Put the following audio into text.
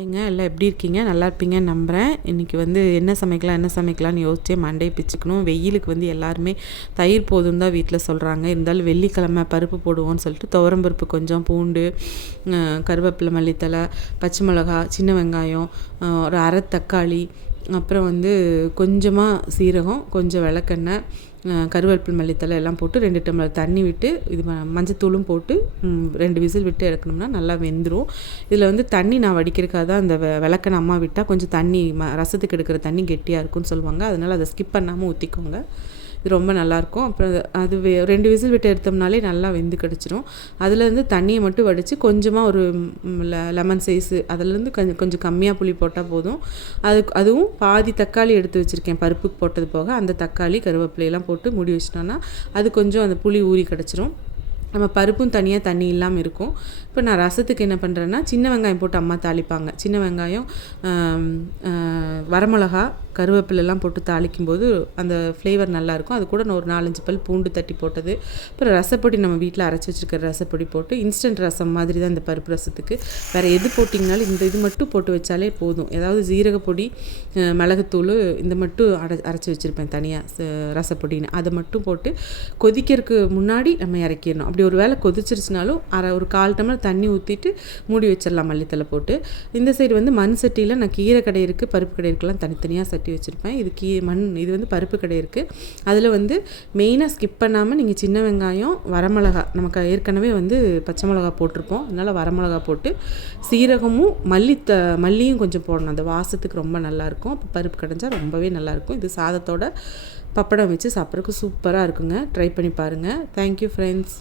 ஹாய்ங்க, எல்லாம் எப்படி இருக்கீங்க? நல்லா இருப்பீங்கன்னு நம்புகிறேன். இன்றைக்கி என்ன சமைக்கலாம்னு யோசிச்சே மண்டையை பிச்சுக்கணும். வெயிலுக்கு எல்லாருமே தயிர் போதும் தான் வீட்டில் சொல்கிறாங்க. இருந்தாலும் வெள்ளிக்கிழமை பருப்பு போடுவோம்னு சொல்லிட்டு துவரம்பருப்பு கொஞ்சம், பூண்டு, கருவேப்பிலை, மல்லித்தழை, பச்சை மிளகா, சின்ன வெங்காயம், ஒரு அரை தக்காளி, அப்புறம் கொஞ்சமாக சீரகம், கொஞ்சம் விளக்கெண்ணெய், கருவேப்பிலை, மல்லித்தழை எல்லாம் போட்டு 2 டம்ளர் தண்ணி விட்டு இது மஞ்சத்தூளும் போட்டு 2 விசில் விட்டு இறக்கணும்னா நல்லா வெந்துடும். இதில் தண்ணி நான் வடிக்கிறதுக்காக தான் அந்த விளக்கெண்ணெய் அம்மா விட்டால் கொஞ்சம் தண்ணி ரசத்துக்கு எடுக்கிற தண்ணி கெட்டியாக இருக்கும்னு சொல்லுவாங்க. அதனால் அதை ஸ்கிப் பண்ணாமல் ஊற்றிக்கோங்க. இது ரொம்ப நல்லாயிருக்கும். அப்புறம் அது 2 விசில் விட்டு எடுத்தோம்னாலே நல்லா வெந்து கிடச்சிரும். அதுலேருந்து தண்ணியை மட்டும் வடித்து கொஞ்சமாக ஒரு லெமன் சைஸு அதுலேருந்து கொஞ்சம் கம்மியாக புளி போட்டால் போதும். அதுவும் பாதி தக்காளி எடுத்து வச்சுருக்கேன் பருப்புக்கு போட்டது போக. அந்த தக்காளி கருவேப்பிலையெல்லாம் போட்டு மூடி வச்சிட்டோன்னா அது கொஞ்சம் அந்த புளி ஊறி கிடச்சிரும். நம்ம பருப்பும் தனியாக தண்ணி இல்லாமல் இருக்கும். இப்போ நான் ரசத்துக்கு என்ன பண்ணுறேன்னா, சின்ன வெங்காயம் போட்டு அம்மா தாளிப்பாங்க. சின்ன வெங்காயம், வரமிளகா, கருவேப்பிலெல்லாம் போட்டு தாளிக்கும்போது அந்த ஃப்ளேவர் நல்லாயிருக்கும். அது கூட நான் ஒரு 4-5 பல் பூண்டு தட்டி போட்டது, அப்புறம் ரசப்பொடி நம்ம வீட்டில் அரைச்சி வச்சுருக்கிற ரசப்பொடி போட்டு இன்ஸ்டன்ட் ரசம் மாதிரி தான் இந்த பருப்பு ரசத்துக்கு. வேறு எது போட்டிங்கனாலும் இது மட்டும் போட்டு வச்சாலே போதும். ஏதாவது ஜீரகப்பொடி, மிளகுத்தூள் இந்த மட்டும் அரைச்சி வச்சுருப்பேன் தனியாக ரசப்பொடின்னு. அதை மட்டும் போட்டு கொதிக்கிறதுக்கு முன்னாடி நம்ம இறக்கிடணும். அப்படி ஒரு வேளை கொதிச்சிருச்சுனாலும் ஒரு 1/4 டம்ளர் தண்ணி ஊற்றிட்டு மூடி வச்சிடலாம் மல்லித்தலை போட்டு. இந்த சைடு மண் சட்டியில் நான் கீரை கடை இருக்குது, பருப்பு கடை இருக்குலாம் தனித்தனியாக சட்டி வச்சுருப்பேன். இது பருப்பு கடை இருக்குது. அதில் மெயினாக ஸ்கிப் பண்ணாமல் நீங்கள் சின்ன வெங்காயம், வரமிளகா, நமக்கு ஏற்கனவே பச்சை மிளகா போட்டிருப்போம், அதனால் வரமிளகா போட்டு சீரகமும் மல்லியும் கொஞ்சம் போடணும். அந்த வாசத்துக்கு ரொம்ப நல்லாயிருக்கும். அப்போ பருப்பு கடைஞ்சால் ரொம்பவே நல்லாயிருக்கும். இது சாதத்தோட பப்படம் வச்சு சாப்பிட்றதுக்கு சூப்பராக இருக்குங்க. ட்ரை பண்ணி பாருங்கள். Thank you friends.